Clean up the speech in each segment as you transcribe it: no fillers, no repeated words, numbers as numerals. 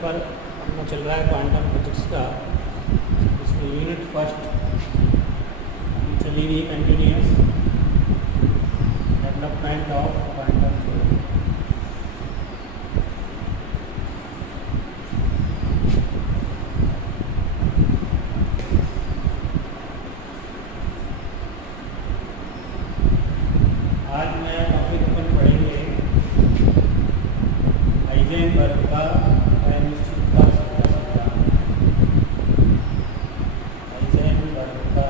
Paper अपना चल रहा है क्वांटम फिजिक्स का। इसमें यूनिट फर्स्ट चली हुई continuous development of quantum theory. आज नया टॉपिक अपन पढ़ेंगे हाइजेनबर्ग का अनिश्चितता सिद्धांत। हाइजेनबर्ग का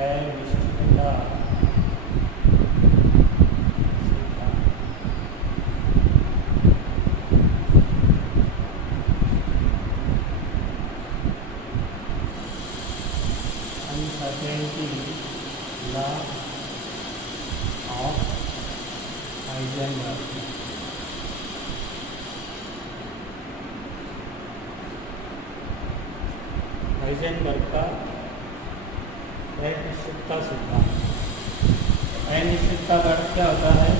अनिश्चितता uncertainty law of Heisenberg. Heisenberg का अनिश्चितता सिद्धांत। अनिश्चितता का अर्थ क्या होता है?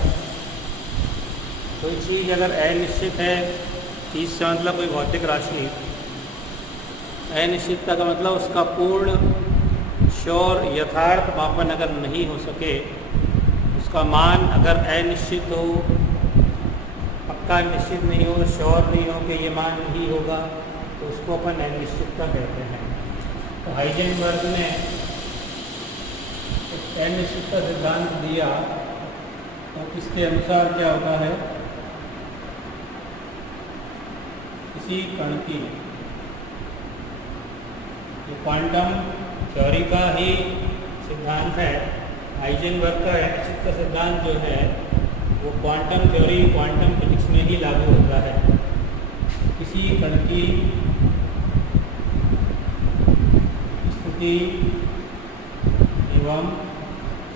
कोई चीज़ अगर अनिश्चित है, चीज़ से मतलब कोई भौतिक राशि, अनिश्चितता का मतलब उसका पूर्ण श्योर यथार्थ मापन अगर नहीं हो सके, उसका मान अगर अनिश्चित हो, पक्का निश्चित नहीं हो, श्योर नहीं हो कि ये मान नहीं होगा, तो उसको अपन अनिश्चितता कहते हैं। तो हाइजेनबर्ग ने एक अनिश्चितता सिद्धांत दिया, तो इसके अनुसार क्या होता है, किसी कण की, ये क्वांटम थ्योरी का ही सिद्धांत है। हाइजेनबर्ग का अनिश्चितता सिद्धांत जो है वो क्वांटम थ्योरी, क्वांटम फिजिक्स में ही लागू होता है। किसी कण की स्थिति एवं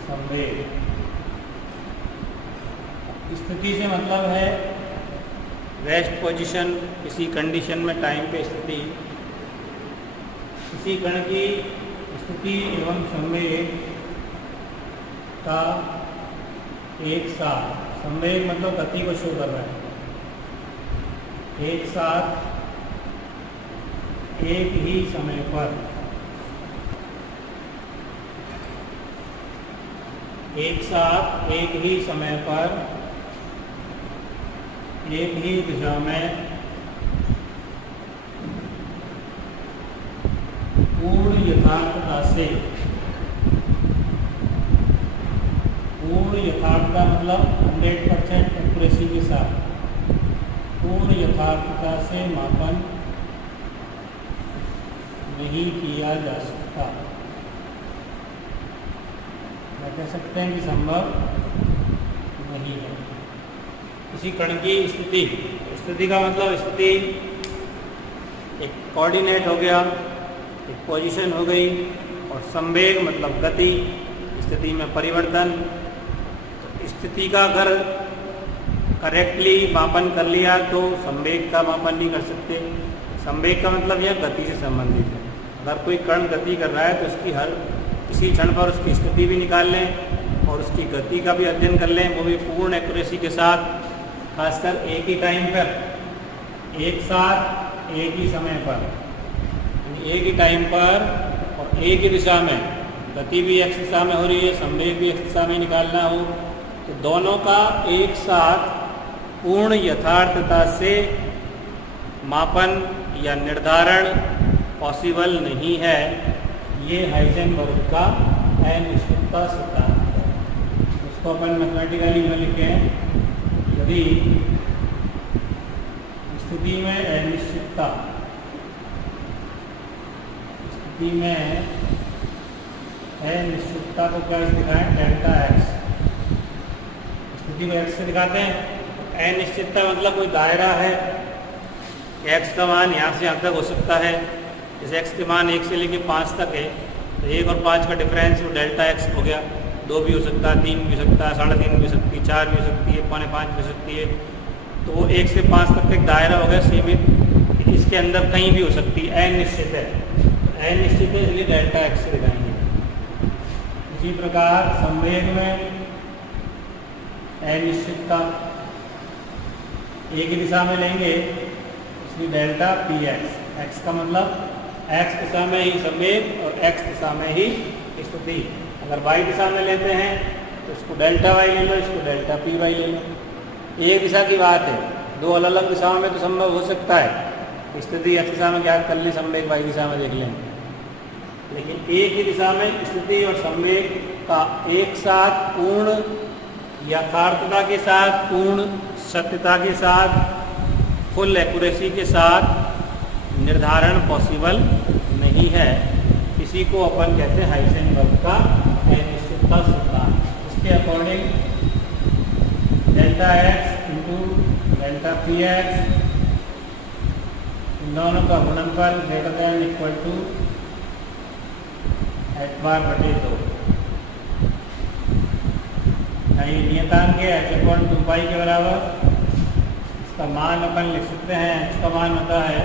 संवेग, स्थिति से मतलब है रेस्ट पोजीशन, किसी कंडीशन में टाइम पे स्थिति, किसी कण की स्थिति एवं संवेग का एक साथ, संवेग मतलब गति को शो कर रहा है, एक साथ एक ही समय पर, एक साथ एक ही समय पर एक ही दिशा में पूर्ण यथार्थता से, पूर्ण यथार्थता मतलब 100% एक्यूरेसी के साथ, पूर्ण यथार्थता से मापन नहीं किया जा सकता। क्या कह सकते हैं कि संभव नहीं है। किसी कण की स्थिति, स्थिति का मतलब स्थिति एक कोऑर्डिनेट हो गया, एक पोजीशन हो गई, और संवेग मतलब गति, स्थिति में परिवर्तन। तो स्थिति का अगर करेक्टली मापन कर लिया तो संवेग का मापन नहीं कर सकते। संवेग का मतलब यह गति से संबंधित है। अगर कोई कण गति कर रहा है तो उसकी हर किसी क्षण पर उसकी स्थिति भी निकाल लें और उसकी गति का भी अध्ययन कर लें, वो भी पूर्ण एक्यूरेसी के साथ, खासकर एक ही टाइम पर, एक साथ एक ही समय पर, एक ही टाइम पर और एक ही दिशा में, गति भी एक दिशा में हो रही है, संवेग भी एक दिशा में निकालना हो, तो दोनों का एक साथ पूर्ण यथार्थता से मापन या निर्धारण पॉसिबल नहीं है। ये हाइजेनबर्ग का अनिश्चितता सिद्धांत है। उसको अपन मैथमेटिकली में लिखें, यदि स्थिति में अनिश्चितता, स्थिति में अनिश्चितता को क्या दिखाएं, डेल्टा एक्स, स्थिति को एक्स से दिखाते हैं। अनिश्चितता मतलब कोई दायरा है, एक्स का मान यहाँ से यहाँ तक हो सकता है। जैसे एक्स के मान 1 से लेकर 5 तक है, तो 1 और 5 का डिफरेंस वो डेल्टा एक्स हो गया। 2 भी हो सकता है, 3 भी हो सकता है, 3.5 भी हो सकती है, 4 भी हो सकती है, 4.5 भी हो सकती है। तो वो 1 से 5 तक एक दायरा हो गया सीमित, इसके अंदर कहीं भी हो सकती है, अनिश्चित है। अनिश्चित है इसलिए डेल्टा एक्स से दिखाएंगे। इसी प्रकार संवेग में अनिश्चितता, एक ही दिशा में लेंगे इसलिए डेल्टा पी एक्स। एक्स का मतलब एक्स दिशा में ही संवेग और एक्स दिशा में ही स्थिति। अगर वाई दिशा में लेते हैं तो इसको डेल्टा वाई ले लो, इसको डेल्टा पी वाई ले लो। एक दिशा की बात है, दो अलग अलग दिशाओं में तो संभव हो सकता है, स्थिति एक्स दिशा में ज्ञात कर ली, संवेग वाई दिशा में देख लें। लेकिन एक ही दिशा में स्थिति और संवेग का एक साथ पूर्ण यथार्थता के साथ, पूर्ण सत्यता के साथ, फुल एक्यूरेसी के साथ निर्धारण पॉसिबल नहीं है। इसी को अपन कहते हैं हाइजेनबर्ग का अनिश्चितता सिद्धांत। इसके according delta X into delta P X, इन दोनों का गुणनफल greater than equal to H bar बटे 2। नियतांक है एच अपॉन 2 पाई के बराबर। इसका मान अपन लिख सकते हैं, एच का मान होता है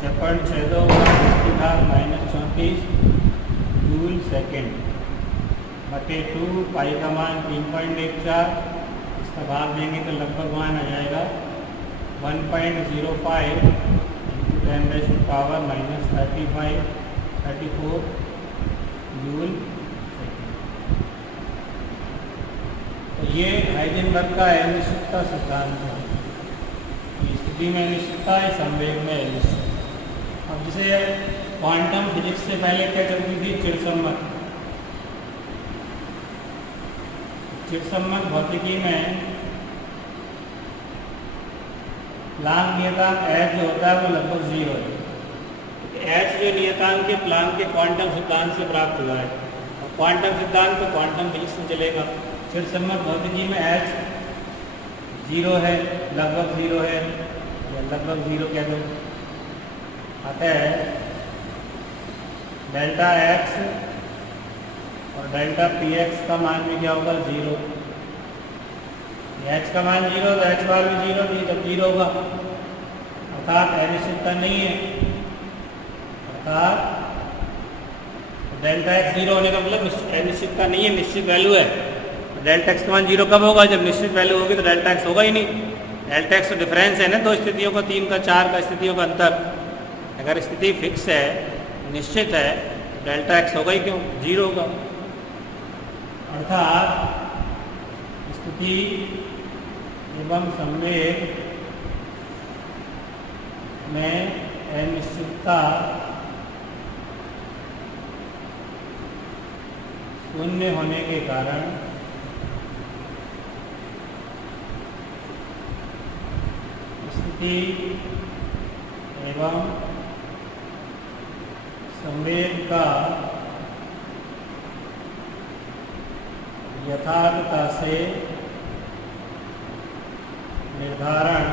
6.62 -34 जूल सेकेंड बटे 2, पाई का मान 3.14। इसका भाग देंगे तो लगभग मान आ जाएगा 1.05 × 10⁻⁻34 जूल। तो ये हाइजेनबर्ग का अनिश्चितता सिद्धांत है। स्थिति में अनिश्चितता है, संवेग में अनिश्चितता। अब जैसे क्वांटम फिजिक्स से पहले क्या चलती थी, चिरसम्मत। चिरसम्मत भौतिकी में प्लांक नियतांक एच जो होता है वो लगभग 0 है। एच जो नियतांक के प्लांक के क्वांटम सिद्धांत से प्राप्त हुआ है, और क्वांटम सिद्धांत तो क्वांटम फिजिक्स में चलेगा। चिरसम्मत भौतिकी में एच 0 है, लगभग 0 है, या लगभग 0 कह दो। अतः डेल्टा एक्स और डेल्टा पी एक्स का मान भी क्या होगा, 0। एच का मान 0 तो एच बार भी 0 नहीं, तब 0 होगा, अर्थात अनिश्चितता नहीं है। अर्थात डेल्टा एक्स 0 होने का मतलब अनिश्चितता नहीं है, निश्चित वैल्यू है। डेल्टा एक्स का मान 0 कब होगा, जब निश्चित वैल्यू होगी तो डेल्टा एक्स होगा ही नहीं। डेल्टा एक्स तो डिफरेंस है ना, दो स्थितियों का, 3 का 4 का स्थितियों का अंतर। अगर स्थिति फिक्स है, निश्चित है, तो डेल्टा एक्स होगा ही क्यों, 0 होगा। अर्थात स्थिति एवं संवेग में अनिश्चितता शून्य होने के कारण स्थिति एवं संवेग का यथार्थता से निर्धारण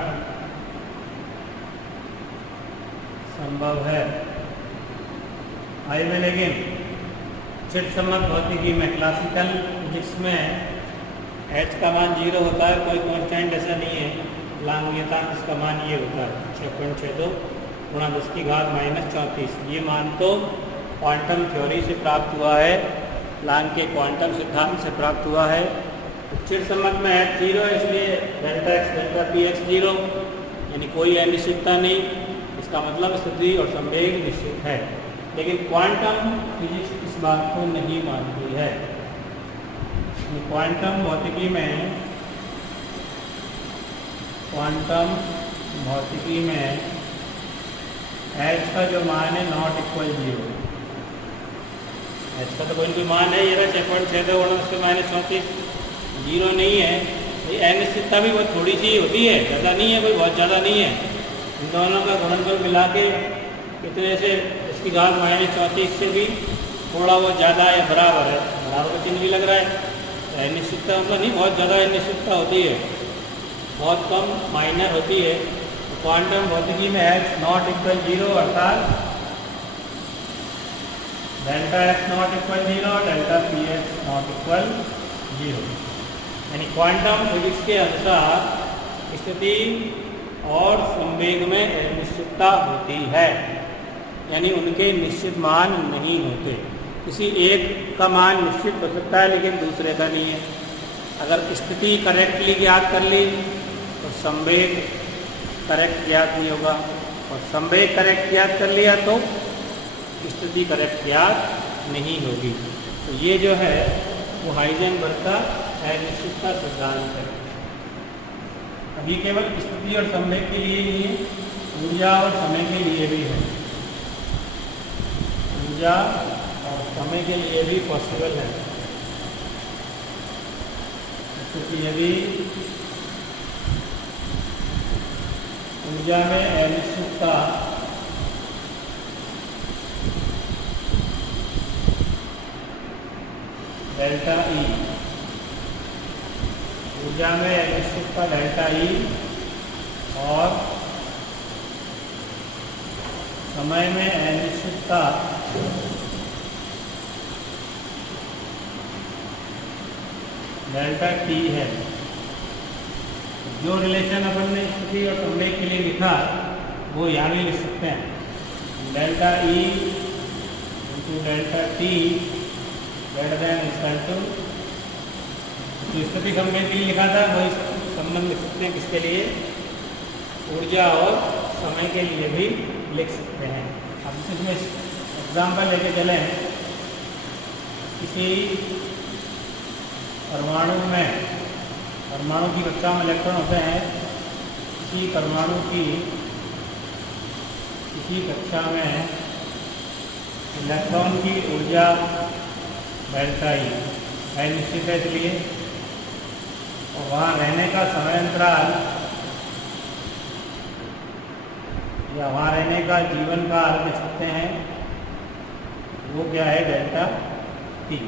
संभव है। आइए लेकिन चिरसम्मत भौतिकी में, क्लासिकल फिजिक्स में एच का मान 0 होता है, कोई कांस्टेंट ऐसा नहीं है। प्लांक नियतांक इसका मान ये होता है 6.62 × 10⁻⁻34। ये मान तो क्वांटम थ्योरी से प्राप्त हुआ है, प्लांक के क्वांटम सिद्धांत से प्राप्त हुआ है। तो चिरसम्मत में एच 0 है, इसलिए delta X delta P x 0, यानी कोई अनिश्चितता नहीं। इसका मतलब स्थिति और संवेग निश्चित है। लेकिन क्वांटम फिजिक्स इस बात को नहीं मानती है। क्वांटम भौतिकी में एच का जो मान है नॉट इक्वल 0। एच का तो कोई मान है, ये 6.62 × 10⁻⁻34 0 नहीं है। ये अनिश्चितता भी बहुत थोड़ी सी होती है, ज़्यादा नहीं है, कोई बहुत ज़्यादा नहीं है। इन दोनों का गुणनफल मिला के कितने से, इसकी घात -34 से भी थोड़ा बहुत ज़्यादा या बराबर है, बराबर का चिन्ह भी लग रहा है। अनिश्चितता मतलब नहीं बहुत ज़्यादा अनिश्चितता होती है, बहुत कम माइनर होती है। तो क्वांटम भौतिकी में एच नॉट इक्वल 0 अर्थात delta x not equal 0, delta P x not equal 0। यानी क्वांटम फिजिक्स के अनुसार स्थिति और संवेग में अनिश्चितता होती है, यानी उनके निश्चित मान नहीं होते। किसी एक का मान निश्चित हो सकता है लेकिन दूसरे का नहीं है। अगर स्थिति करेक्टली ज्ञात कर ली तो संवेग करेक्ट ज्ञात नहीं होगा, और संवेग करेक्ट ज्ञात कर लिया तो स्थिति करेक्ट ज्ञात नहीं होगी। तो ये जो है वो हाइजेनबर्ग का अनिश्चितता सिद्धांत है। अब ये केवल स्थिति और संवेग के लिए ही है, ऊर्जा और समय के लिए भी है। ऊर्जा और समय के लिए भी पॉसिबल है, क्योंकि यदि ऊर्जा में अनिश्चितता डेल्टा ई, ऊर्जा में अनिश्चितता डेल्टा ई और समय में अनिश्चितता डेल्टा टी है। जो रिलेशन अपन ने स्थिति और संवेग के लिए लिखा वो यहाँ भी लिख सकते हैं। Delta E into delta T greater than equal to, जो स्थिति संवेग के लिए लिखा था वही संबंध लिख सकते हैं। किसके लिए? ऊर्जा और समय के लिए भी लिख सकते हैं। अब इसमें एग्जाम्पल लेके चलें, किसी परमाणु की कक्षा में इलेक्ट्रॉन होते हैं, किसी परमाणु की किसी कक्षा में इलेक्ट्रॉन की ऊर्जा डेल्टा ई अनिश्चित है, इसलिए और वहाँ रहने का समय अंतराल या वहाँ रहने का जीवन काल कह सकते हैं, वो क्या है? Delta T.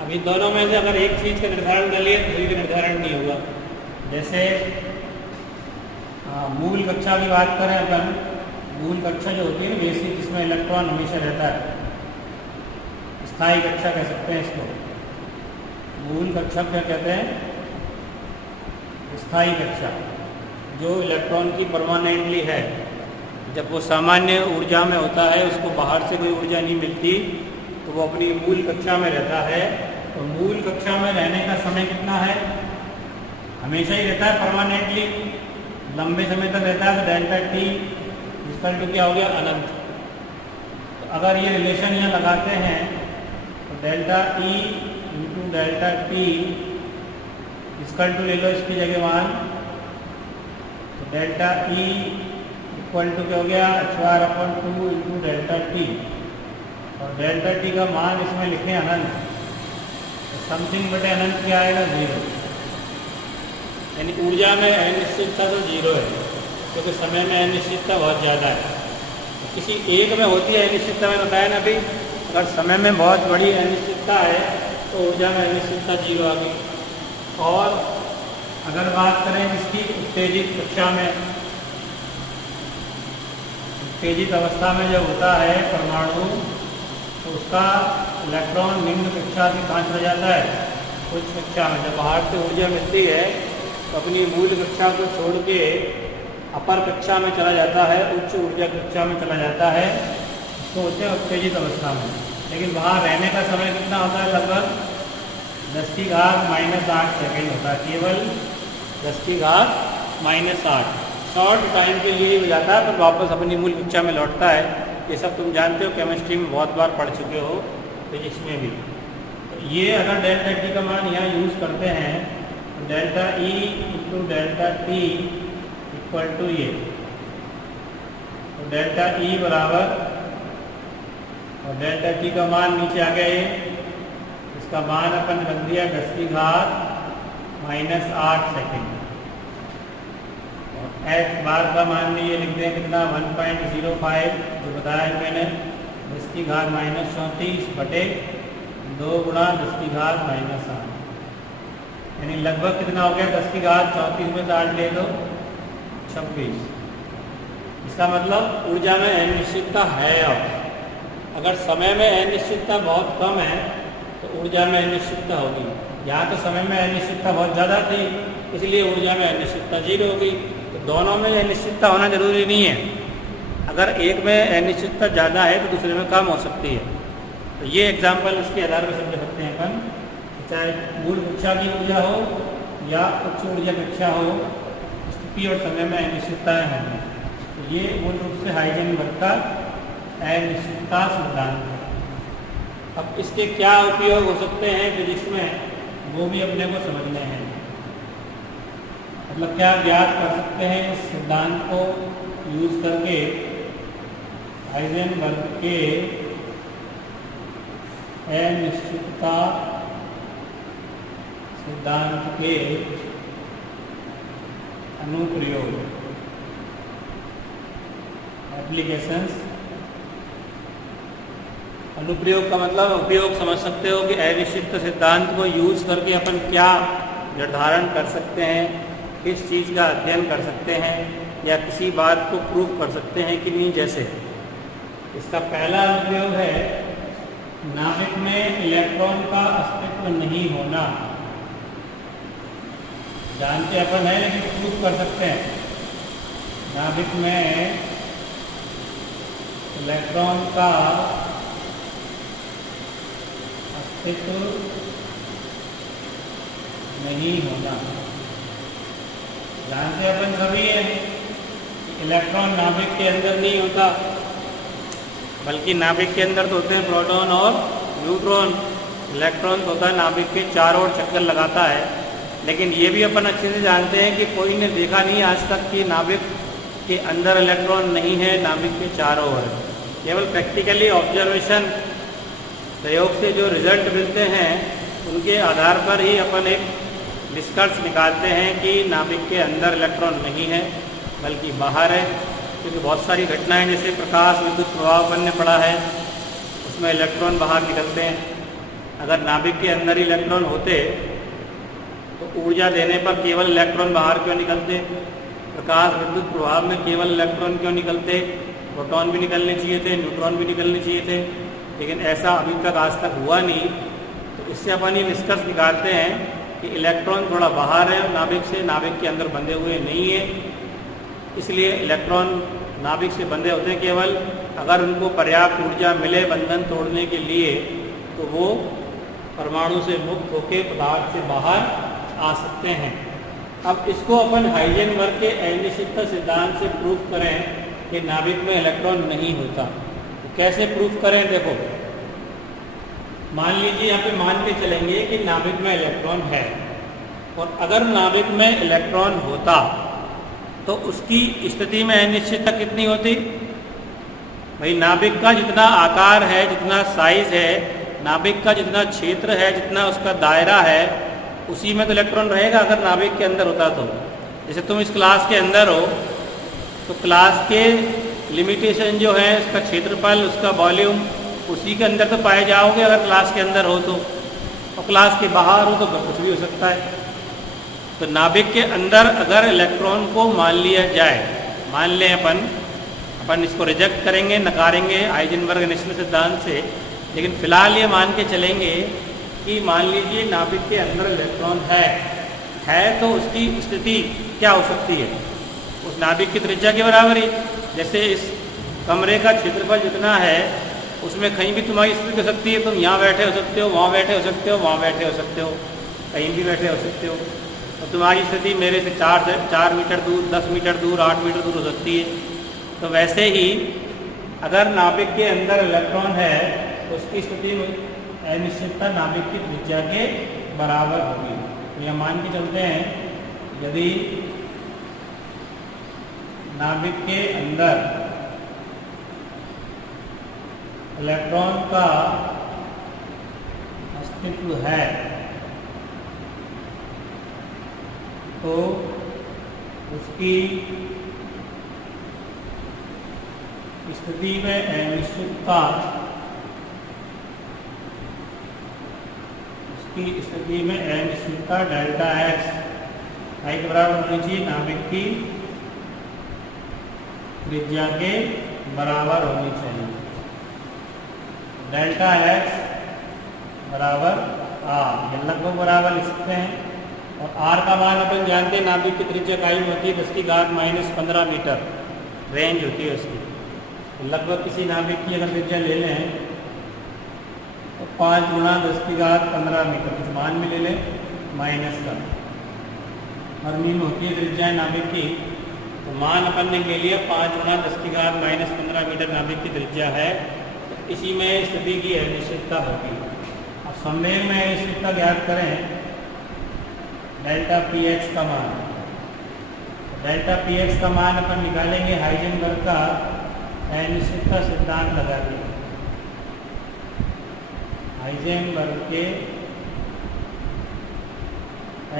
अब इन दोनों में से अगर एक चीज़ का निर्धारण कर लिए तो दूसरी का निर्धारण नहीं होगा। जैसे मूल कक्षा की बात करें अपन, मूल कक्षा जो होती है ना बेसिक, जिसमें इलेक्ट्रॉन हमेशा रहता है, स्थायी कक्षा कह सकते हैं इसको। मूल कक्षा क्या कहते हैं? स्थायी कक्षा, जो इलेक्ट्रॉन की परमानेंटली है। जब वो सामान्य ऊर्जा में होता है, उसको बाहर से कोई ऊर्जा नहीं मिलती, तो वो अपनी मूल कक्षा में रहता है। तो मूल कक्षा में रहने का समय कितना है? हमेशा ही रहता है, परमानेंटली लंबे समय तक रहता है। तो डेल्टा टी इक्वल टू क्या हो गया? अनंत। तो अगर ये रिलेशन यहाँ लगाते हैं तो delta E into delta T equal to ले लो इसकी जगह मान, तो डेल्टा ई इक्वल टू क्या हो गया? h/2 इंटू डेल्टा टी, और डेल्टा टी का मान इसमें लिखें अनंत, तो समथिंग बटे अनंत क्या आएगा? 0। यानी ऊर्जा में अनिश्चितता तो 0 है, क्योंकि समय में अनिश्चितता बहुत ज़्यादा है। तो किसी एक में होती है अनिश्चितता, में बताया ना अभी, अगर समय में बहुत बड़ी अनिश्चितता है तो ऊर्जा में अनिश्चितता 0 आ गई। और अगर बात करें जिसकी उत्तेजित कक्षा में, उत्तेजित अवस्था में जब होता है परमाणु, तो उसका इलेक्ट्रॉन निम्न कक्षा से कहाँ चला जाता है? उच्च कक्षा में। जब बाहर से ऊर्जा मिलती है तो अपनी मूल कक्षा को छोड़ के अपर कक्षा में चला जाता है, उच्च ऊर्जा कक्षा में चला जाता है, उसको होते हैं उत्तेजित अवस्था में। लेकिन वहाँ रहने का समय कितना होता है? लगभग 10⁻⁻8 सेकेंड होता है, केवल 10⁻⁻8। शॉर्ट टाइम के लिए हो जाता है, पर वापस अपनी मूल कक्षा में लौटता है। ये सब तुम जानते हो, केमिस्ट्री में बहुत बार पढ़ चुके हो, फिजिक्स में भी। तो ये अगर डेल्टा टी का मान यहाँ यूज़ करते हैं तो delta E into delta T equal to ये, तो डेल्टा ई बराबर, और डेल्टा टी का मान नीचे आ गया ये, इसका मान अपन रख दिया 10⁻⁻8 सेकेंड। एच बार का मान ये लिख दें कितना? 1.05, जो बताया है मैंने, 10⁻⁻34 बटे 2 गुणा 10⁻⁻8, यानी लगभग कितना हो गया? 10⁻34 में से 8 ले लो, 26। इसका मतलब ऊर्जा में अनिश्चितता है। अब अगर समय में अनिश्चितता बहुत कम है तो ऊर्जा में अनिश्चितता होगी। यहाँ तो समय में अनिश्चितता बहुत ज़्यादा थी, इसलिए ऊर्जा में अनिश्चितता 0 हो गई। तो दोनों में अनिश्चितता होना जरूरी नहीं है। अगर एक में अनिश्चितता ज़्यादा है तो दूसरे में कम हो सकती है। तो ये एग्जाम्पल उसके आधार पर समझ सकते हैं अपन, चाहे मूल कक्षा की ऊर्जा हो या उच्च ऊर्जा कक्षा हो, स्थिति और समय में अनिश्चितताएं होंगी। तो ये मूल रूप से हाइजेनबर्ग का अनिश्चितता सिद्धांत है। अब इसके क्या उपयोग हो सकते हैं फिजिक्स में, वो भी अपने को समझने हैं। मतलब क्या ज्ञात कर सकते हैं इस सिद्धांत को यूज करके हाइजेनबर्ग के अनिश्चितता सिद्धांत के अनुप्रयोग, एप्लीकेशंस। अनुप्रयोग का मतलब उपयोग समझ सकते हो कि अनिश्चित सिद्धांत को यूज करके अपन क्या निर्धारण कर सकते हैं, किस चीज़ का अध्ययन कर सकते हैं या किसी बात को प्रूव कर सकते हैं कि नहीं। जैसे इसका पहला अनुप्रयोग है नाभिक में इलेक्ट्रॉन का अस्तित्व नहीं होना। जानते अपन है लेकिन प्रूव कर सकते हैं। नाभिक में इलेक्ट्रॉन का अस्तित्व नहीं होना। जानते अपन सभी है इलेक्ट्रॉन नाभिक के अंदर नहीं होता, बल्कि नाभिक के अंदर तो होते हैं प्रोटॉन और न्यूट्रॉन। इलेक्ट्रॉन तो होता है नाभिक के चारों ओर चक्कर लगाता है। लेकिन ये भी अपन अच्छे से जानते हैं कि कोई ने देखा नहीं आज तक कि नाभिक के अंदर इलेक्ट्रॉन नहीं है, नाभिक के चारों ओर। केवल प्रैक्टिकली ऑब्जर्वेशन, प्रयोग से जो रिजल्ट मिलते हैं उनके आधार पर ही अपन एक निष्कर्ष निकालते हैं कि नाभिक के अंदर इलेक्ट्रॉन नहीं है बल्कि बाहर है। क्योंकि बहुत सारी घटनाएं जैसे प्रकाश विद्युत प्रभाव बनने पड़ा है, उसमें इलेक्ट्रॉन बाहर निकलते हैं। अगर नाभिक के अंदर ही इलेक्ट्रॉन होते तो ऊर्जा देने पर केवल इलेक्ट्रॉन बाहर क्यों निकलते? प्रकाश विद्युत प्रभाव में केवल इलेक्ट्रॉन क्यों निकलते? प्रोटॉन भी निकलने चाहिए थे, न्यूट्रॉन भी निकलने चाहिए थे, लेकिन ऐसा अभी तक आज तक हुआ नहीं। तो इससे अपन ये निष्कर्ष निकालते हैं कि इलेक्ट्रॉन थोड़ा बाहर है नाभिक से, नाभिक के अंदर बंधे हुए नहीं है। इसलिए इलेक्ट्रॉन नाभिक से बंधे होते हैं केवल अगर उनको पर्याप्त ऊर्जा मिले बंधन तोड़ने के लिए, तो वो परमाणु से मुक्त होकर पदार्थ से बाहर आ सकते हैं। अब इसको अपन हाइजेनबर्ग के अनिश्चितता सिद्धांत से प्रूव करें कि नाभिक में इलेक्ट्रॉन नहीं होता। तो कैसे प्रूव करें? देखो, मान लीजिए यहाँ पे मान के चलेंगे कि नाभिक में इलेक्ट्रॉन है, और अगर नाभिक में इलेक्ट्रॉन होता तो उसकी स्थिति में अनिश्चितता कितनी होती? भाई नाभिक का जितना आकार है, जितना साइज है, नाभिक का जितना क्षेत्र है, जितना उसका दायरा है, उसी में तो इलेक्ट्रॉन रहेगा अगर नाभिक के अंदर होता तो। जैसे तुम इस क्लास के अंदर हो तो क्लास के लिमिटेशन जो है, उसका क्षेत्रफल, उसका वॉल्यूम, उसी के अंदर तो पाए जाओगे अगर क्लास के अंदर हो तो। और क्लास के बाहर हो तो कुछ भी हो सकता है। तो नाभिक के अंदर अगर इलेक्ट्रॉन को मान लिया जाए, मान लें अपन इसको रिजेक्ट करेंगे, नकारेंगे हाइजेनबर्ग अनिश्चितता सिद्धांत से, लेकिन फिलहाल ये मान के चलेंगे कि मान लीजिए नाभिक के अंदर इलेक्ट्रॉन है तो उसकी स्थिति क्या हो सकती है? उस नाभिक की त्रिज्या के बराबर ही। जैसे इस कमरे का क्षेत्रफल जितना है उसमें कहीं भी तुम्हारी स्थिति हो सकती है। तुम यहाँ बैठे हो सकते हो, वहाँ बैठे हो सकते हो, वहाँ बैठे हो सकते हो, कहीं भी बैठे हो सकते हो। तो तुम्हारी स्थिति मेरे से 4 मीटर दूर, 10 मीटर दूर, 8 मीटर दूर हो सकती है। तो वैसे ही अगर नाभिक के अंदर इलेक्ट्रॉन है तो उसकी स्थिति में अनिश्चितता नाभिक की त्रिज्या के बराबर होगी। तो यह मान के चलते हैं यदि नाभिक के अंदर इलेक्ट्रॉन का अस्तित्व है तो उसकी स्थिति में अनिश्चितता डेल्टा एक्स आई के बराबर होनी चाहिए, नाभिक की त्रिज्या के बराबर होनी चाहिए। डेल्टा एक्स बराबर आर, ये लगभग बराबर लिख सकते हैं। और आर का मान अपन जानते हैं, नाभिक की त्रिज्या कायम होती है 10⁻⁻15 मीटर रेंज होती है उसकी। तो लगभग किसी नाभिक की अगर त्रिज्या ले लें तो 5 × 10⁻15 मीटर, कुछ मान भी ले लें माइनस का। और मीन होती है त्रिज्या नाभिक की तो मान अपन ने ले लिया 5 × 10⁻⁻15 मीटर नाभिक की त्रिज्या है, तो इसी में स्थिति की अनिश्चितता होगी। अब संवेग में अनिश्चितता ज्ञात करें, डेल्टा पी एक्स का मान। डेल्टा पी एक्स का मान अपन निकालेंगे हाइजेनबर्ग का अनिश्चितता सिद्धांत लगा के। हाइजेनबर्ग के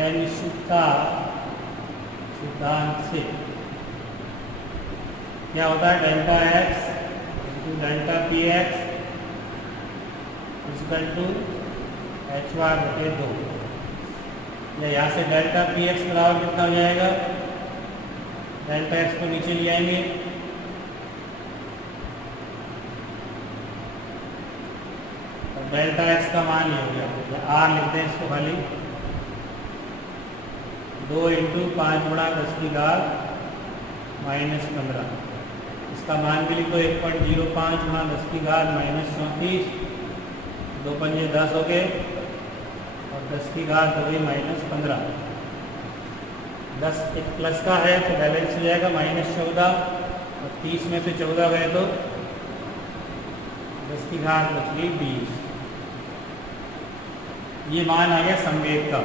अनिश्चितता सिद्धांत से क्या होता है, delta X delta P X equal to H bar बटे 2। या यहाँ से डेल्टा पी एक्स बराबर कितना हो जाएगा, डेल्टा एक्स को नीचे ले आएंगे, और डेल्टा एक्स का मान ये हो गया, आर लिखते हैं इसको खाली, 2 × 5 × 10⁻⁻15। इसका मान भी लिखो 1.05 × 10⁻⁻34, 2 पंजे 10 हो गए, और 10 की घात हो गई -15। 10 एक प्लस का है तो बैलेंस हो जाएगा -14, और 30 में से 14 गए तो 10 की घात बच गई 20। ये मान आ गया संवेग का,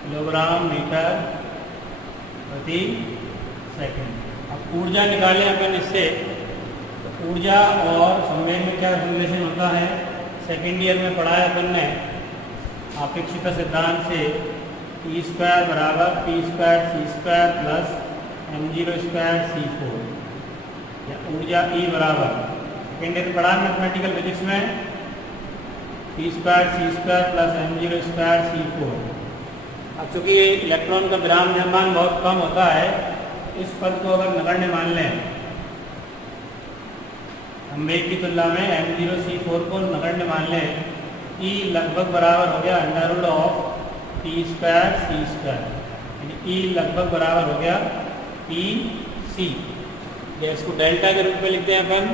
किलोग्राम मीटर प्रति सेकंड। अब ऊर्जा निकालें अपन इससे, तो ऊर्जा और संवेग में क्या रिलेशन होता है, सेकेंड ईयर में पढ़ा है अपन ने अपेक्षिकता सिद्धांत से, E² बराबर P² C² plus m02 C4, या ऊर्जा E बराबर सेकेंड ईयर पढ़ा मैथमेटिकल फिजिक्स में P² C² plus m02 C4। अब चूंकि इलेक्ट्रॉन का विराम द्रव्यमान बहुत कम होता है, इस पद को अगर नगण्य मान लें, संवेग की तुलना में m0 C4 को नगण्य मान लें, E लगभग बराबर हो गया √P² C², यानी E लगभग बराबर हो गया PC। या इसको डेल्टा के रूप में लिखते हैं अपन,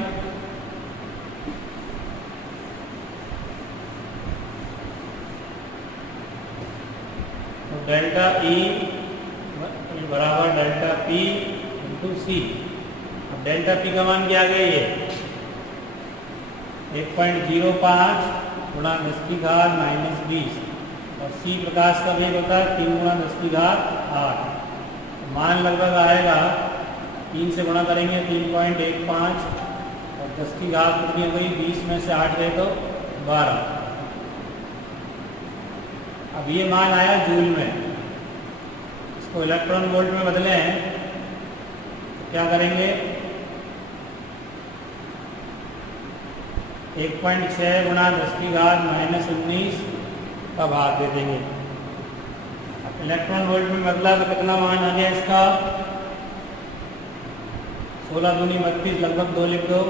तो डेल्टा E बराबर डेल्टा P × C। अब डेल्टा P का मान क्या आ गया, ये 1.05 × 10⁻⁻20, और C प्रकाश का वेग होता है 3 × 10⁸। तो मान लगभग आएगा, 3 से गुणा करेंगे 3.15, और 10 की घात कितनी हो गई, 20 में से 8 गए तो 12। अब ये मान आया जूल में, इसको इलेक्ट्रॉन वोल्ट में बदलें तो क्या करेंगे, 1.6 × 10⁻⁻19 का भाग दे देंगे। अब इलेक्ट्रॉन वोल्ट में बदला तो कितना मान आ गया इसका, 16 दूनी 32, लगभग 2 लिख दो,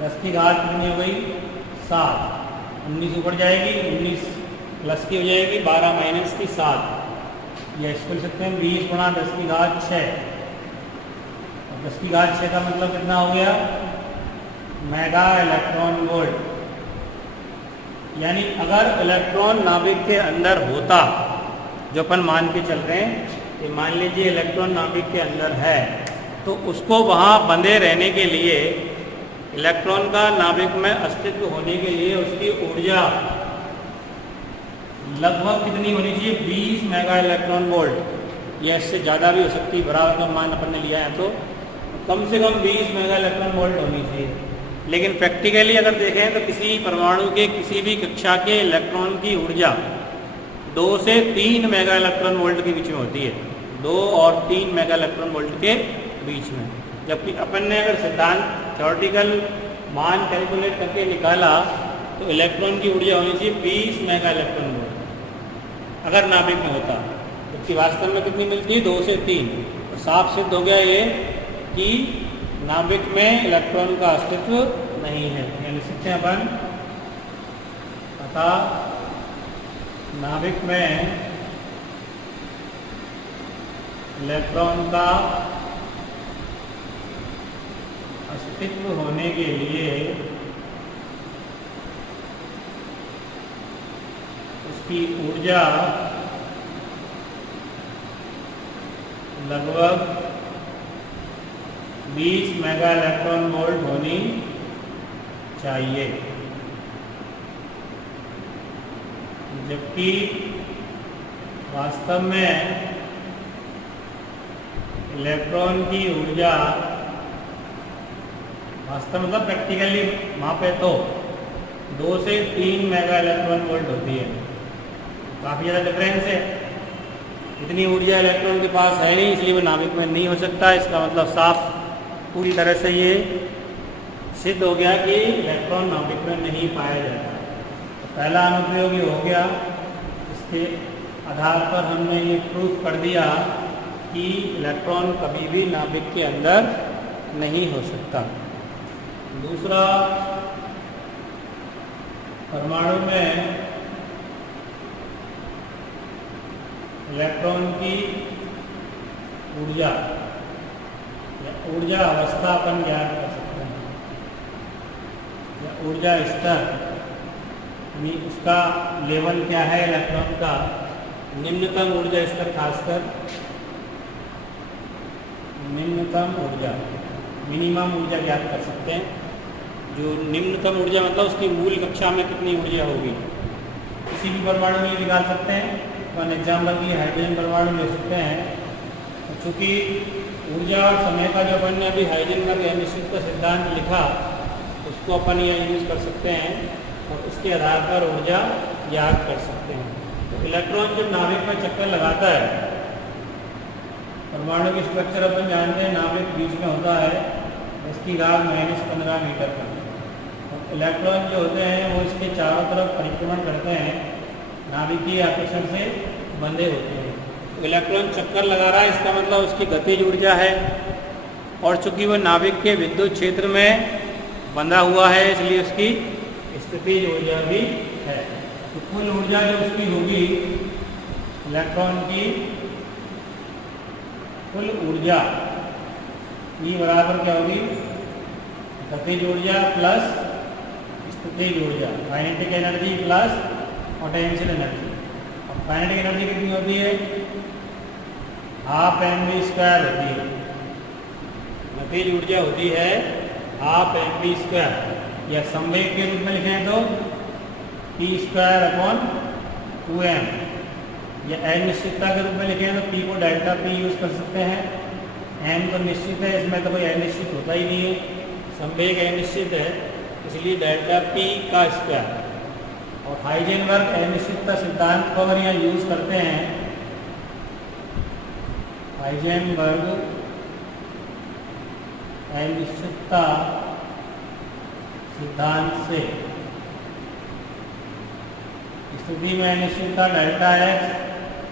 10 की घात कितनी हो गई 7, 19 ऊपर जाएगी, 19 प्लस की हो जाएगी, 12 माइनस की 7, या इसको लिख सकते हैं 20 × 10⁻6। और 10 की घात 6 का मतलब कितना हो गया, मेगा इलेक्ट्रॉन वोल्ट। यानी अगर इलेक्ट्रॉन नाभिक के अंदर होता, जो अपन मान के चल रहे हैं कि मान लीजिए इलेक्ट्रॉन नाभिक के अंदर है, तो उसको वहाँ बंधे रहने के लिए, इलेक्ट्रॉन का नाभिक में अस्तित्व होने के लिए उसकी ऊर्जा लगभग कितनी होनी चाहिए, 20 मेगा इलेक्ट्रॉन वोल्ट, या इससे ज़्यादा भी हो सकती है, बराबर का मान अपन ने लिया है तो कम से कम 20 मेगा इलेक्ट्रॉन वोल्ट होनी चाहिए। लेकिन प्रैक्टिकली अगर देखें तो किसी परमाणु के किसी भी कक्षा के इलेक्ट्रॉन की ऊर्जा 2 से 3 मेगा इलेक्ट्रॉन वोल्ट के बीच में होती है, 2 और 3 मेगा इलेक्ट्रॉन वोल्ट के बीच में। जबकि अपन ने अगर सिद्धांत थ्योरेटिकल मान कैलकुलेट करके निकाला तो इलेक्ट्रॉन की ऊर्जा होनी चाहिए 20 मेगा इलेक्ट्रॉन वोल्ट अगर नाभिक में होता, जबकि वास्तव में कितनी मिलती है, 2 से 3। तो साफ सिद्ध हो गया ये कि नाभिक में इलेक्ट्रॉन का अस्तित्व नहीं है। यानी सकते हैं अपन, अतः नाभिक में इलेक्ट्रॉन का अस्तित्व होने के लिए उसकी ऊर्जा लगभग 20 मेगा इलेक्ट्रॉन वोल्ट होनी चाहिए, जबकि वास्तव में इलेक्ट्रॉन की ऊर्जा वास्तव मतलब प्रैक्टिकली मापे तो 2 से 3 मेगा इलेक्ट्रॉन वोल्ट होती है। काफ़ी ज़्यादा डिफरेंस है। इतनी ऊर्जा इलेक्ट्रॉन के पास है नहीं, इसलिए वो नाभिक में नहीं हो सकता। इसका मतलब साफ पूरी तरह से ये सिद्ध हो गया कि इलेक्ट्रॉन नाभिक में नहीं पाया जाता। तो पहला अनुप्रयोग हो गया। इसके आधार पर हमने ये प्रूफ कर दिया कि इलेक्ट्रॉन कभी भी नाभिक के अंदर नहीं हो सकता। दूसरा, परमाणु में इलेक्ट्रॉन की ऊर्जा या ऊर्जा अवस्था अपन ज्ञात कर सकते हैं, या ऊर्जा स्तर, यानी उसका लेवल क्या है इलेक्ट्रॉन का, निम्नतम ऊर्जा स्तर, खासकर निम्नतम ऊर्जा, मिनिमम ऊर्जा ज्ञात कर सकते हैं। जो निम्नतम ऊर्जा मतलब उसकी मूल कक्षा में कितनी ऊर्जा होगी, किसी भी परमाणु में निकाल सकते हैं। वन एग्जाम्पल की हाइड्रोजन परमाणु ले सकते हैं। चूँकि ऊर्जा और समय का जो अपन ने अभी हाइजेनबर्ग अनिश्चितता सिद्धांत लिखा, उसको अपन यह यूज़ कर सकते हैं और उसके आधार पर ऊर्जा ज्ञात कर सकते हैं। तो इलेक्ट्रॉन जब नाभिक में चक्कर लगाता है, परमाणु की स्ट्रक्चर अपन जानते हैं, नाभिक बीच में होता है, इसकी घात -15 मीटर का। इलेक्ट्रॉन जो होते हैं वो इसके चारों तरफ परिक्रमण करते हैं, नाभिकीय आकर्षण से बंधे होते हैं। तो इलेक्ट्रॉन चक्कर लगा रहा है, इसका मतलब उसकी गतिज ऊर्जा है, और चूंकि वो नाभिक के विद्युत क्षेत्र में बंधा हुआ है, इसलिए उसकी स्थितिज ऊर्जा भी है। तो कुल ऊर्जा जो उसकी होगी, इलेक्ट्रॉन की कुल ऊर्जा E बराबर क्या होगी, गतिज ऊर्जा प्लस स्थितिज ऊर्जा, kinetic energy plus potential energy. और काइनेटिक एनर्जी कितनी होती है, 12 mv² होती है। गतिज ऊर्जा होती है 12 mv², या संवेग के रूप में लिखें तो p²/2m, या अनिश्चितता के रूप में लिखें तो p को डेल्टा p यूज़ कर सकते हैं। m तो निश्चित है, इसमें तो कोई अनिश्चित होता ही नहीं है। संवेग अनिश्चित है, इसलिए डेल्टा p का स्क्वायर। और हाइजेनबर्ग अनिश्चितता सिद्धांत को अगर यहाँ यूज़ करते हैं, हाइजेनबर्ग अनिश्चितता सिद्धांत से स्थिति में अनिश्चितता डेल्टा x,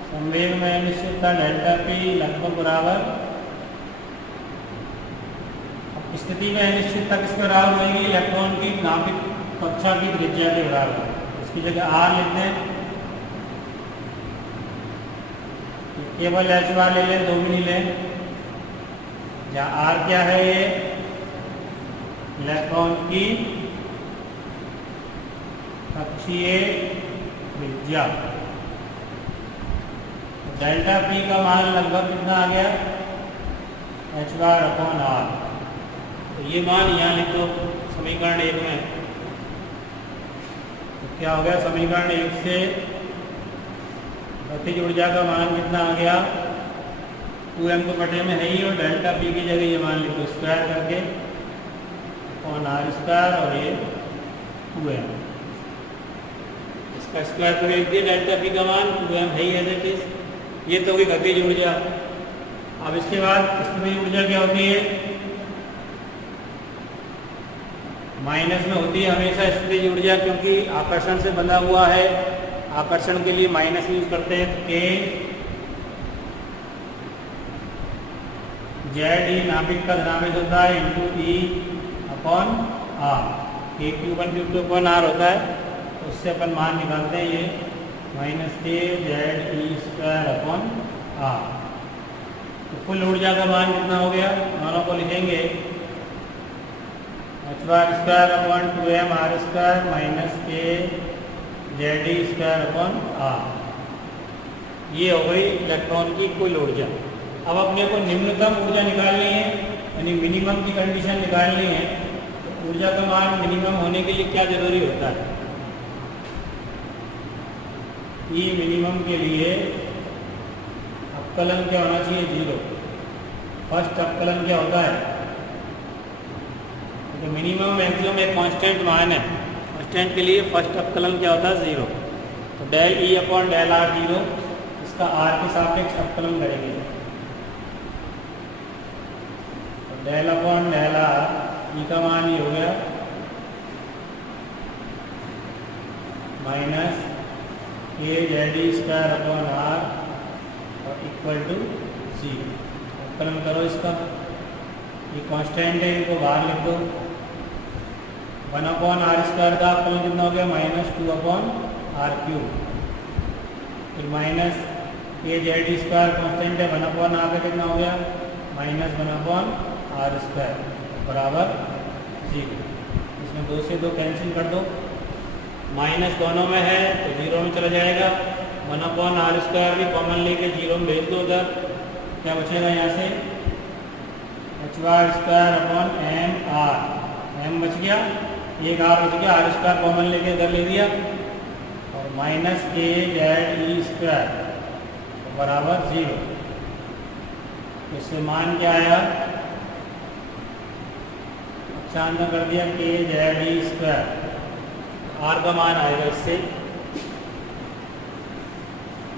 संवेग में अनिश्चितता डेल्टा p लगभग बराबर, स्थिति में अनिश्चितता किसके बराबर होगी, इलेक्ट्रॉन की नाभिक कक्षा की त्रिज्या के बराबर। इसकी जगह r लिख दें, केवल h बार ले लें, 2 भी नहीं लें। जहाँ r क्या है, ये इलेक्ट्रॉन की कक्षीय त्रिज्या। डेल्टा p का मान लगभग कितना आ गया, h/r। तो ये मान यहाँ लिख दो समीकरण 1 में। तो क्या हो गया, समीकरण 1 से गतिज ऊर्जा का मान कितना आ गया, 2m तो बटे में है ही, और डेल्टा p की जगह ये मान लिख दो स्क्वायर करके r², और ये 2m, इसका स्क्वायर करके लिख दिया। डेल्टा p का मान 2m है ही एज इट इज। ये तो होगी गतिज ऊर्जा। अब इसके बाद स्थितिज ऊर्जा क्या होती है, माइनस में होती है हमेशा स्थितिज ऊर्जा, क्योंकि आकर्षण से बंधा हुआ है। आकर्षण के लिए माइनस यूज करते हैं, तो k Z e नाभिक का धनावेश होता है इंटू E/r, k⁴/r होता है। तो उससे अपन मान निकालते हैं, ये -k Ze²/r। तो कुल ऊर्जा का मान कितना हो गया, दोनों को लिखेंगे h²/2m r² - k Ze²/r। ये हो गई इलेक्ट्रॉन की कुल ऊर्जा। अब अपने को निम्नतम ऊर्जा निकालनी है, यानी मिनिमम की कंडीशन निकालनी है। तो ऊर्जा का मान मिनिमम होने के लिए क्या जरूरी होता है? ई मिनिमम के लिए अवकलन क्या होना चाहिए? 0। फर्स्ट अवकलन क्या होता है? तो मिनिमम मैक्सिमम एक कांस्टेंट मान है, कांस्टेंट के लिए फर्स्ट अवकलन क्या होता है? 0। तो del E upon del R 0, इसका आर के सापेक्ष अवकलन करेंगे। तो del upon del R E का मान ये हो गया minus A Z E square upon R और इक्वल टू 0। अवकलन करो इसका, ये कांस्टेंट है, इनको बाहर लिख दो। 1 अपॉन आर स्क्वायर का अवकलन कितना हो गया? -2 अपॉन आर क्यूब। फिर minus A Z E square constant है, 1 अपॉन आर का कितना हो गया? -1 अपॉन आर स्क्वायर बराबर 0। इसमें 2 से 2 कैंसिल कर दो, माइनस दोनों में है तो 0 में चला जाएगा। 1 अपॉन आर स्क्वायर भी कॉमन लेके 0 में भेज दो उधर, क्या बचेगा यहाँ से? H bar square upon M R, M बच गया, एक आर बच गया, आर स्क्वायर कॉमन लेके इधर ले दिया, और minus A Z E square बराबर 0। इससे मान क्या आया? अच्छा आंसर कर दिया के जेड ई स्क्वायर। आर का मान आएगा इससे,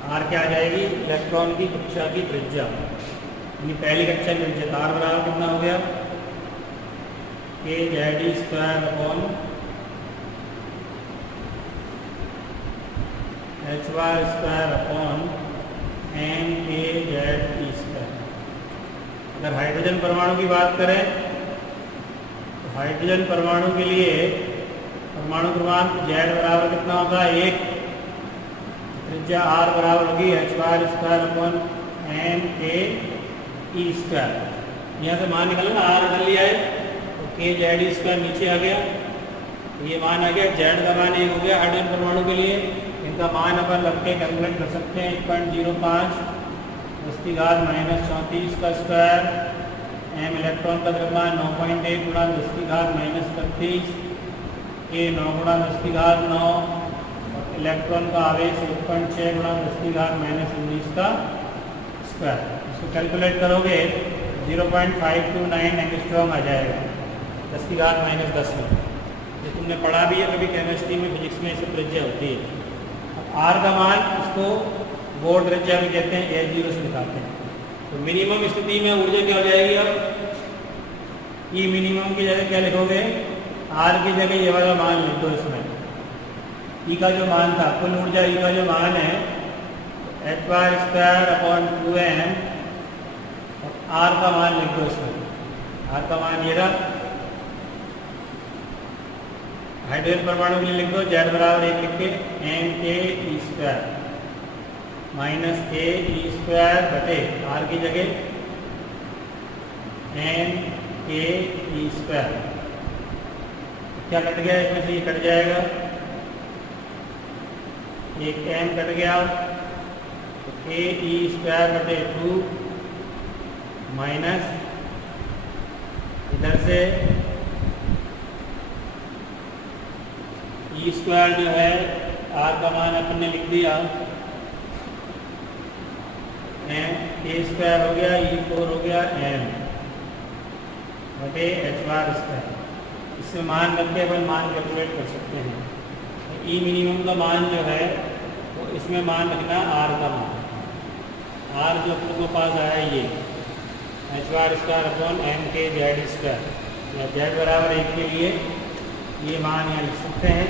आर क्या आ जाएगी? इलेक्ट्रॉन की कक्षा की त्रिज्या, यानी पहली कक्षा की त्रिज्या। आर बराबर कितना हो गया? के Z E square upon H bar square upon M के जेड ई स्क्वायर। अगर हाइड्रोजन परमाणु की बात करें तो हाइड्रोजन परमाणु के लिए परमाणु क्रमांक जेड बराबर कितना होता है? 1। त्रिज्या आर बराबर होगी H bar square upon M के ई स्क्वायर। यहाँ से मान निकलना, आर निकल लिया है तो के जेड ई स्क्वायर नीचे आ गया, ये मान आ गया। जेड का मान 1 हो गया हाइड्रोजन परमाणु के लिए। इनका मान अपन रख के कैलकुलेट कर सकते हैं। 1.05 10 की घात -34 का स्क्वायर, एम इलेक्ट्रॉन का द्रव्यमान 9.1 गुणा 10 की घात -31, के 9 गुणा 10 की घात 9, और इलेक्ट्रॉन का आवेश 1.6 गुणा 10 की घात -19 का स्क्वायर। इसको कैलकुलेट करोगे 0.529 एंगस्ट्रॉम आ जाएगा 10 की घात -10 में। ये तुमने पढ़ा भी है कभी केमिस्ट्री में, फिजिक्स में इससे त्रिज्या होती है। अब आर का मान इसको बोर्ड त्रिज्या भी कहते हैं, A0 से दिखाते हैं। तो मिनिमम स्थिति में ऊर्जा क्या हो जाएगी? अब ई मिनिमम की जगह क्या लिखोगे? आर की जगह ये वाला मान लिख दो। इसमें ई का जो मान था, कुल ऊर्जा ई का जो मान है H bar square upon 2m, R का मान लिख दो। इसमें आर का मान ये रहा। हाइड्रोजन परमाणु के लिए लिख दो जेड बराबर 1 लिख के एम के ई स्क्वायर माइनस के ई स्क्वायर बटे आर की जगह एम के ई स्क्वायर। क्या कट गया इसमें से? ये कट जाएगा, एक एम कट गया, तो के ई स्क्वायर बटे 2 माइनस इधर से ई स्क्वायर जो है आर का मान अपन ने लिख दिया, एम ए स्क्वायर हो गया, E4 हो गया एम बटे एच बार स्क्वायर। इसमें मान रख के अपन मान कैलकुलेट कर सकते हैं। ई मिनिमम का मान जो है वो इसमें मान रखना आर का मान, आर जो अपने को पास आया ये H bar square upon M के जेड स्क्वायर या जेड बराबर 1 के लिए ये मान यहाँ लिख सकते हैं।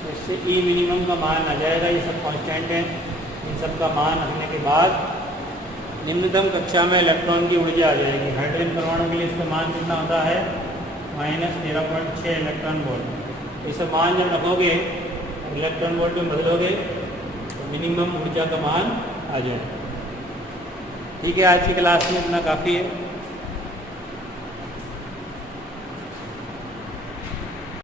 तो इससे ई मिनिमम का मान आ जाएगा। ये सब कांस्टेंट हैं, इन सब का मान रखने के बाद निम्नतम कक्षा में इलेक्ट्रॉन की ऊर्जा आ जाएगी। हाइड्रोजन परमाणु के लिए इसका मान कितना होता है? -13.6 इलेक्ट्रॉन वोल्ट। ये सब मान जब रखोगे इलेक्ट्रॉन वोल्ट में बदलोगे तो मिनिमम ऊर्जा का मान आ जाएगा। ठीक है, आज की क्लास में इतना काफ़ी है।